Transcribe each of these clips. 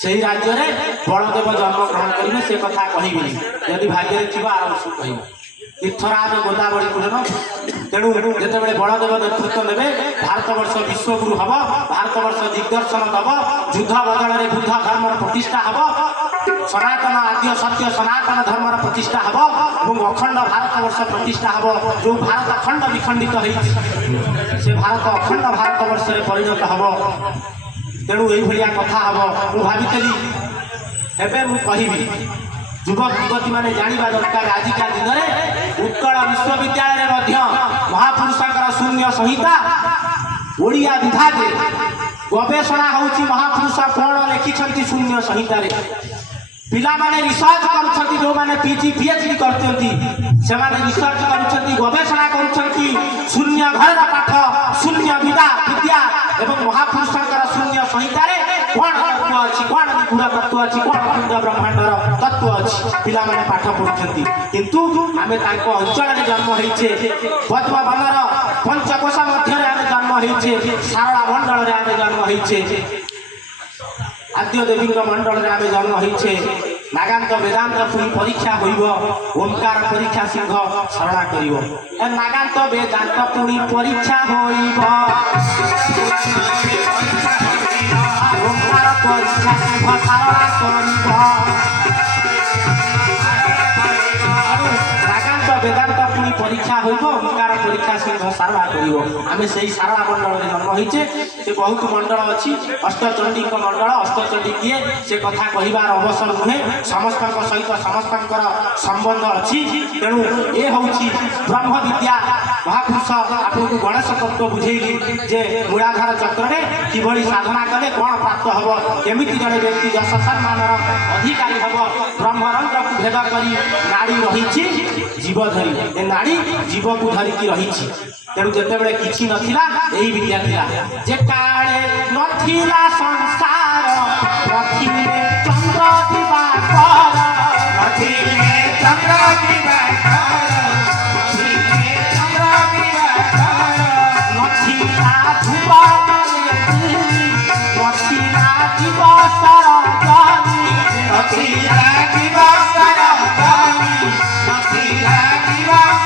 से राज्य में बलदेव जन्म ग्रहण करेंगे से कथा कहबी यदि भाग्य थी आर वर्ष कह तीर्थराज गोदावरी कूलन तेणु जिते बलदेव नेतृत्व ने भारत वर्ष विश्वगुरु हम भारत वर्ष दिग्दर्शन दब युद्ध बदल में बुद्ध धर्म प्रतिष्ठा हम सनातन आद्य सत्य सनातन धर्म प्रतिष्ठा हम और अखंड भारत वर्ष प्रतिष्ठा हम जो भारत अखंड विखंडित से भारत अखंड भारत वर्ष में परिणत हम तेणु ये कथा हम मुझे भावी एवं कहबी युवक युवती मैंने जाना दरकार आजिका दिन में उत्कल विश्वविद्यालय महापुरुषर शून्य संहिता ओडिया विभाग गवेषणा होची महापुरुष कौन लिखिं शून्य संहितार पिला माने रिसर्च कर जो मैंने पीजी पीएचडी करते रिसर्च कर गवेषणा कर शून्य घर पाठ शून्य विद्या एवं महापुरुषर शून्य संहितार कौन तत्व अच्छी कौन निगूढ़ तत्व अच्छी कौन पिंड ब्रह्मांडर तत्व अच्छी पिला माने पाठ पढ़ुं किंतु आम अंचल में जन्म होइछे पद्म बनर पंचकोश मध्य आम जन्म होइछे सारला मंडल में आम जन्म होइछे आद्य देवी मंडल में आम जन्म होइछे नागांत वेदांत पुरी परीक्षा होइब ओंकार परीक्षा सिंह सरला करिब नागांत वेदांत पुरी परीक्षा होइब ओंकार परीक्षा सिंह सरला करिब नागांत वेदांत पुरी परीक्षा होइब ओंकार परीक्षा सिंह सरला करिब आमे सेही सारला मंडल में जन्म होइछे से बहुत मंडल अच्छी अष्टचंडी मंडल अष्टचंडी किए से कथा कहबार अवसर नुहे समस्त सहित समस्त संबंध अच्छी तेणु ये हूँ ब्रह्म विद्या महापुरुष आपको गणेश तत्व बुझेली जे मूलाधार चक्र में किभली साधना कले कौन प्राप्त हम केमी जड़े व्यक्ति यश सम्मान अधिकारी हम ब्रह्मरंग को भेद करी नाड़ी रही जीवधरी ए नाड़ी जीव को धरिकी रही तेणु जिते किसी नथिला यही विद्या थिला जे काले नथिला संसार नथिले चंद्र दिवाकर नथिले चंद्र दिवाकर नथिले चंद्र दिवाकर नथिला धुबने नथिला दिवसर जानी नथिला दिवसर जानी नथिला दिवसर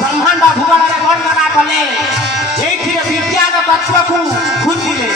ब्रह्मांड भुवन में वर्णना कले विज्ञान तत्व को खोजिले